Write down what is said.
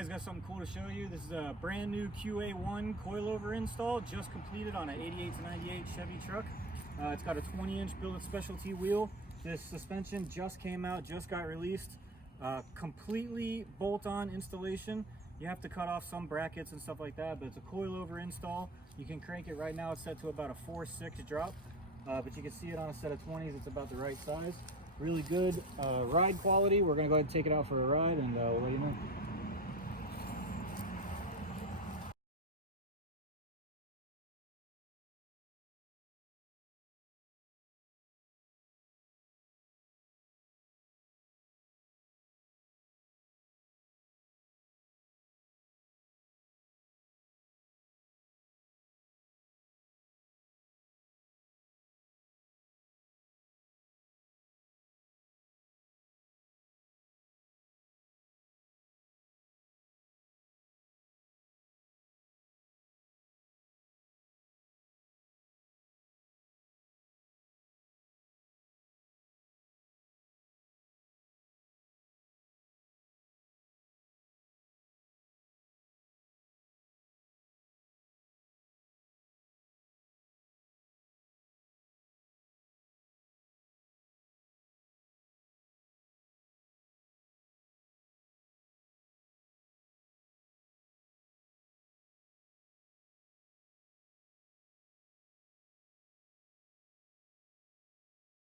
guys, got something cool to show you. This is a brand new QA1 coilover install, just completed on an 88 to 98 Chevy truck. It's got a 20-inch billet specialty wheel. This suspension just came out, just got released. Completely bolt-on installation. You have to cut off some brackets and stuff like that, but it's a coilover install. You can crank it right now. It's set to about a 4.6 drop, but you can see it on a set of 20s. It's about the right size. Really good ride quality. We're gonna go ahead and take it out for a ride, and we'll let you know.